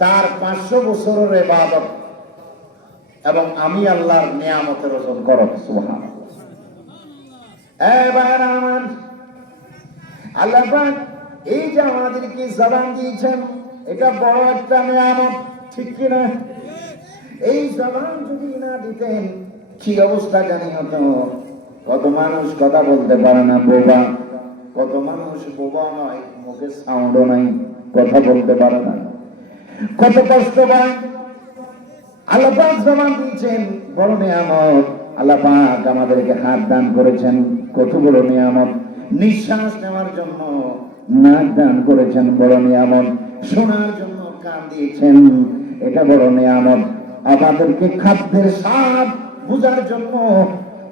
তার 500 বছরের ইবাদত এবং আমি আল্লাহর নিয়ামতের ওজন করো। সুবহানাল্লাহ। এবার আমার আল্লাহ পাক এই যে আমাদেরকে জবান দিয়েছেন, এটা বড় একটা নিয়ামত, ঠিক কিনা? এই জবান যদি না দিতেন কি অবস্থা জানি হতো। কত মানুষ কথা বলতে পারে না, বোবা। কত মানুষ বোবা নয়, মুখে সাউন্ডও নাই, কথা বলতে পারে না, কত কষ্ট পায়। আল্লাহ পাক জবান দিয়েছেন, বড় নিয়ামত। আল্লাহ পাক আমাদেরকে হাত দান করেছেন, কত বড় নিয়ামত। নিঃশ্বাস নেওয়ার জন্য নাক দান করেছেন, বড় নিয়ামত। শোনার জন্য কান দিয়েছেন, এটা বড় নিয়ামত। আমাদেরকে খাদ্যের স্বাদ বোঝার জন্য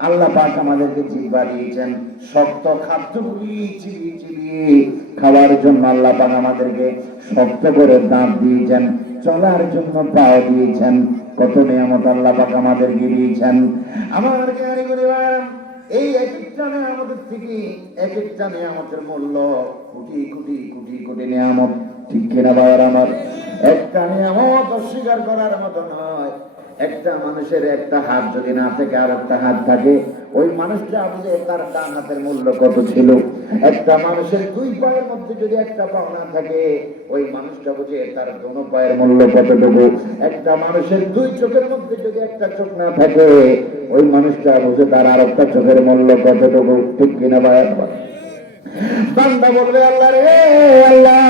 আল্লাহ পাক আমাদেরকে জিহ্বা দিয়েছেন, শক্ত খাদ্যগুলি চিবিয়ে চিবিয়ে খাওয়ার জন্য আল্লাহ পাক আমাদেরকে শক্ত করে দাঁত দিয়েছেন, চলার জন্য পাও দিয়েছেন। কত নিয়ামত আল্লাহ পাক আমাদেরকে দিয়েছেন। আমার জ্ঞানী পরিবার, এই এক একটা নিয়ামতের থেকে এক একটা নিয়ামতের মূল্য কোটি কোটি কোটি কোটি নিয়ামত, ঠিক কিনা ভাইয়ের আমার? একটা নিয়ামত অস্বীকার করার মতো নয়। একটা মানুষের একটা হাত যদি না থাকে আর একটা হাত থাকে, ওই মানুষটা বুঝে তার ডান হাতের মূল্য কত ছিল। একটা মানুষের দুই পায়ের মধ্যে যদি একটা পাও না থাকে, ওই মানুষটা বুঝে তার দোনো পায়ের মূল্য কতটুকু। একটা মানুষের দুই চোখের মধ্যে যদি একটা চোখ না থাকে, ওই মানুষটা বুঝে তার আর একটা চোখের মূল্য কতটুকু, ঠিক কিনা ভাই? বান্দা বলবে, আল্লাহ রে আল্লাহ,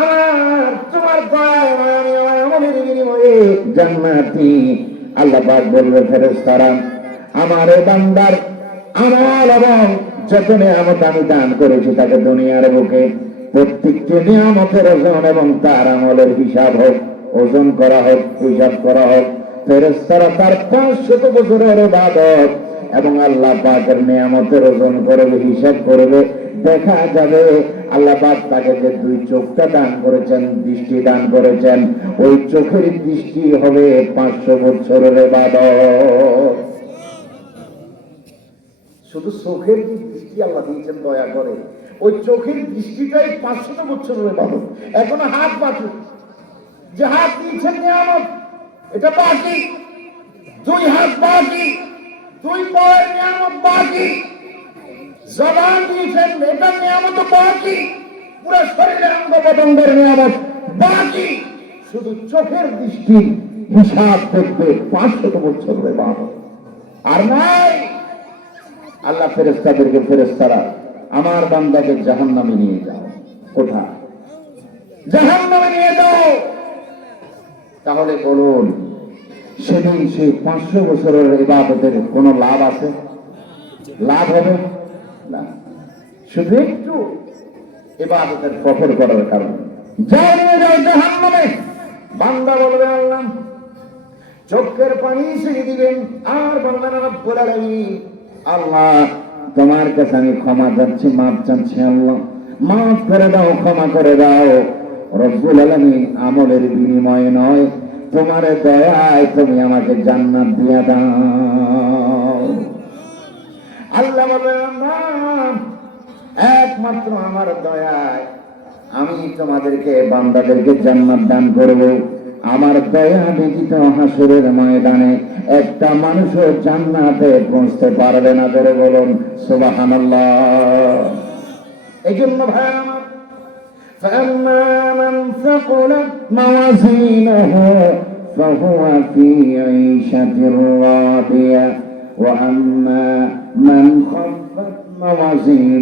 আমার তোমার দয়ায় আমি আমার আমলের বিনিময়ে জান্নাতি। আল্লাহ পাক বলবে, ফেরেশতারা আমার এই বান্দার আমল এবং যত নিয়ামত আমি দান করেছি তাকে দুনিয়ার বুকে প্রত্যেকটি নিয়ামতের ওজন এবং তার আমলের হিসাব হোক, ওজন করা হোক, হিসাব করা হোক। ফেরেশতারা তার 500 বছরের ইবাদত এবং আল্লাহ পাকের নিয়ামতের ওজন করবে, হিসাব করবে। দেখা যাবে আল্লাহ পাক তাকে যে দুই চোখটা দান করেছেন, দৃষ্টি দান করেছেন, ওই চোখের দৃষ্টি হবে 500 বছরের ইবাদত। শুধু চোখের দৃষ্টি আল্লাহ দিয়েছেন দয়া করে, ওই চোখের দৃষ্টিটাই 500 বছরের ইবাদত। এখনো হাত বাকি, যে হাত দিয়েছেন নিয়ামত, এটা বাকি। দুই হাত বাকি, দুই পায়ের নিয়ামত বাকি। জবান দিয়েছেন, এটা নিয়ামত বাকি। পুরো শরীরের অঙ্গ প্রত্যঙ্গের নিয়ামত বাকি। শুধু চোখের দৃষ্টি হিসাব দেখবে 500 বছরের ইবাদত। আর নাই। আল্লাহ ফেরেশতাদেরকে, ফেরেশতারা আমার বান্দাকে জাহান্নামে নিয়ে যাও। কোথায়? জাহান্নামে নিয়ে যাও। তাহলে বলুন, সেদিন সেই 500 বছরের ইবাদতের কোন লাভ আছে? লাভ হবে না। শুধু একটু ইবাদতের কঠোর করার কারণে যাও, নিয়ে যাও জাহান্নামে। বান্দা বলবে, আল্লাহ চোখের পানি ছেড়ে দিবেন। আর বলবেন, রব্বুল আলামিন, আল্লাহ তোমার কাছে আমি ক্ষমা চাচ্ছি, মাফ চাচ্ছি। আল্লাহ মাফ করে দাও, ক্ষমা করে দাও। রব্বুল আলামিন আমলের বিনিময়ে নয়, তোমার দয়ায় তুমি আমাকে জান্নাত দিয়ে দাও। আল্লাহ বলেন, একমাত্র আমার দয়ায় আমি তোমাদেরকে, বান্দাদেরকে জান্নাত দান করব। আমার দয়া ব্যতীত হাসরের ময়দানে একটা মানুষও জান্নাতে পৌঁছতে পারবে না। ধরে বলুন সুবহানাল্লাহ। এই জন্য ভাই আমার, فأما من ثقلت موازينه فهو في عيشة راضية وأما من خفت موازينه